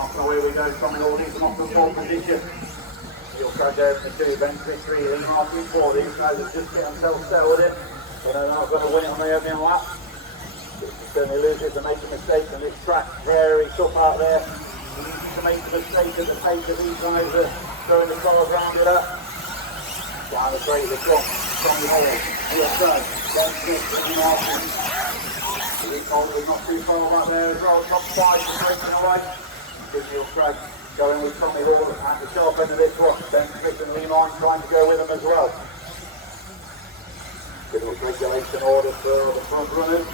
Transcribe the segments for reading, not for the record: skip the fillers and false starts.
Off the way we go, Tommy Hall leads them off the pole position. He'll try to go to 2, Ben Smith 3, Lee Martin 4. These guys have just get themselves settled in. But they're not going to win it on the opening lap. Certainly losers are making mistakes on this track. Very tough out there. Easy to make a mistake at the pace of these guys are throwing the cars around it up. Down the straight, the jump. Tommy Hall. He'll go. Ben Smith, Lee Martin. Lee Martin not too far back there as well. Top 5 breaking away. Neil Craig going with Tommy Hall at the sharp end of this one. Ben Smith and Lee Martin trying to go with them as well. Good little regulation order for the front runners.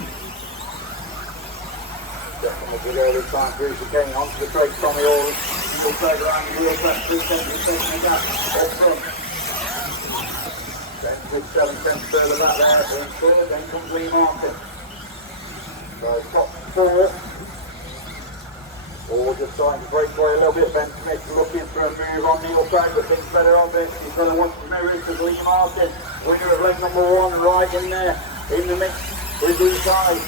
Definitely good early time through chicane onto the straight. Tommy Hall, Neil Craig around the wheel track, 3 tenths taking the gap up front. Ben Smith 7 tenths further back there, in third, then comes Lee Martin. So top 4. All just trying to break away a little bit. Ben Smith looking for a move on Neil Craig, but thinks better of it. He's going to want to move it to Lee Martin, winner of leg number 1, right in there, in the mix with these guys.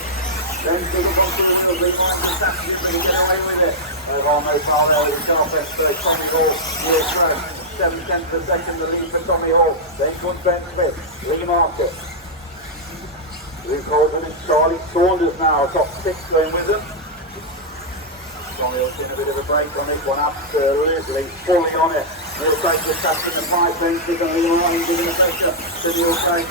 Then to the bottom of the Lee Martin, that's him, but he'll get away with it. Over no far there with the sharp end for Tommy Hall, Neil Craig. 7 tenths per second, the lead for Tommy Hall. Then comes Ben Smith, Lee Martin. Luke Holden and Charlie Saunders now, top 6 going with them. Tommy Hall's in a bit of a break on this one, absolutely fully on it. Neil Craig just tapping the 5 benches and Lee Martin giving the pressure to Neil Craig.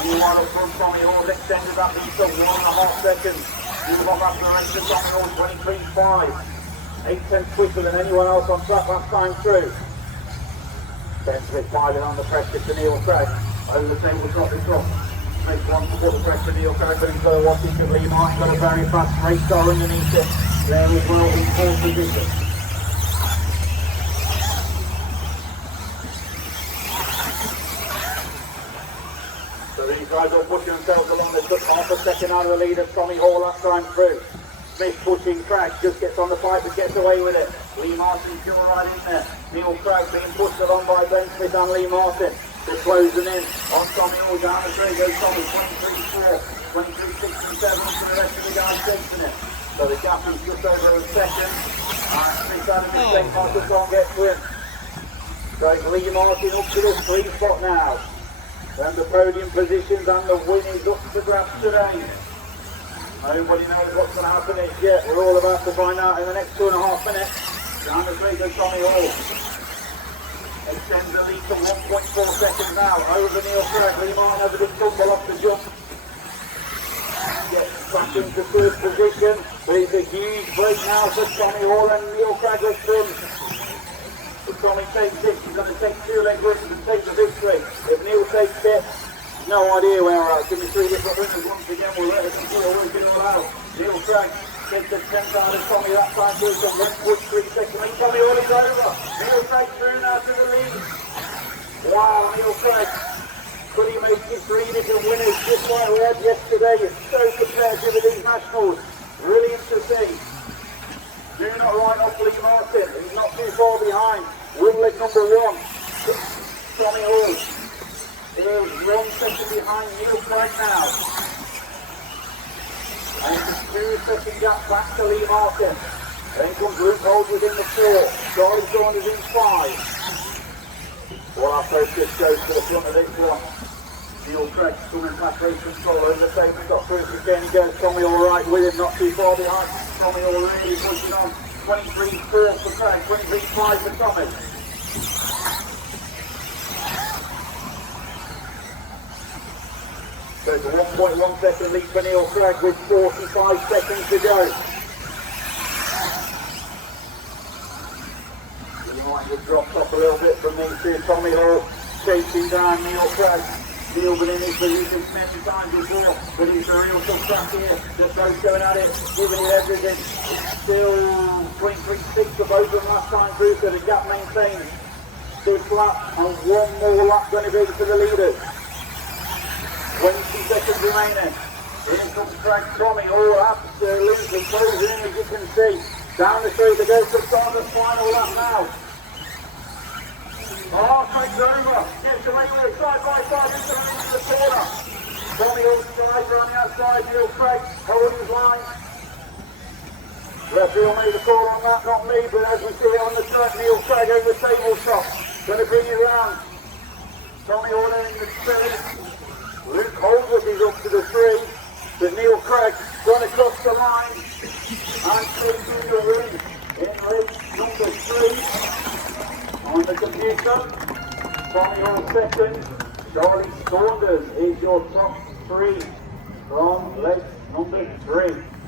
Meanwhile up front, Tommy Hall extended that lead to 1.5 seconds. Move on back to the rest of Tommy Hall, 23.5. 8 tenths quicker than anyone else on track last time through. Ben Smith piling on the pressure to Neil Craig. Over the table drop this off. Smith wants to put the pressure to Neil Craig, but he's got to watch it to Lee Martin. Got a very fast race car underneath it. There as well in 4th position. So these guys are pushing themselves along. They took half a second out of the lead of Tommy Hall last time through. Smith pushing Craig, just gets on the pipe and gets away with it. Lee Martin still right in there. Neil Craig being pushed along by Ben Smith and Lee Martin. They're closing in on Tommy Hall down the straight. Goes Tommy 23.4, 23.6 and 7 to the rest of the guys chasing it. So the gap is just over a second. Smith had a mistake, Martin can't get to him. So Lee Martin up to the 3 spot now. And the podium positions and the win is up to grabs today. Nobody knows what's going to happen yet. We're all about to find out in the next 2.5 minutes. Down the straight goes Tommy Hall. Extends the lead to 1.4 seconds now. Over Neil Craig. Lee Martin over the tumble off the jump. Gets back into 3rd position. But it's a huge break now for Tommy Hall and Neil Craig has done. If Tommy takes it, he's going to take 2 leg wins and take the victory. If Neil takes it, no idea where we're at. Give me 3 different winners once again. We'll let the computer work it all out. Neil Craig takes the 10th out of Tommy that time through from 1.3 seconds. Tommy Hall is over. Neil Craig through now to the lead. Wow, Neil Craig. Could he make it 3 different winners just like we had yesterday? It's so competitive with these nationals. Brilliant to see. Do not write off Lee Martin. He's not too far behind. Win leg number 1. Tommy Hall is 1 second behind Neil Craig now. And it's a 2 second gap back to Lee Martin. Then comes Luke Holden within the 4. Charlie Saunders in 5. Well, our focus goes to the front of this one. Neil Craig coming past race controller in the paper, got through again, he goes Tommy all right with him, not too far behind. Tommy all really pushing on. 23.4 for Craig, 23.5 for Tommy. So it's a 1.1 second lead for Neil Craig with 45 seconds to go. He might have dropped off a little bit from these two. Tommy Hall chasing down Neil Craig. Neil been in his position many times before, but he's a real tough track here. They're both going at it, giving it everything. Still 23.6 for both of them last time through, so the gap maintained. 2 flat and 1 more lap going to be for the leaders. 20 seconds remaining. In comes Craig Tommy, all absolutely closing in as you can see. Down the street, they go to start the final lap now. Oh, Craig's over. Gets away with it side by side into the corner. Tommy Hall side on the outside. Neil Craig holding his line. Referee will make the call on that, not me, but as we see it on the track, Neil Craig over the tabletop. Going to bring it round. Tommy Horner in the 2. Luke Holdsworth is up to the 3. But Neil Craig gone across the line. And taking the win in race number 3. On the computer, Tommy Horner second. Charlie Saunders is your top 3 from race number 3.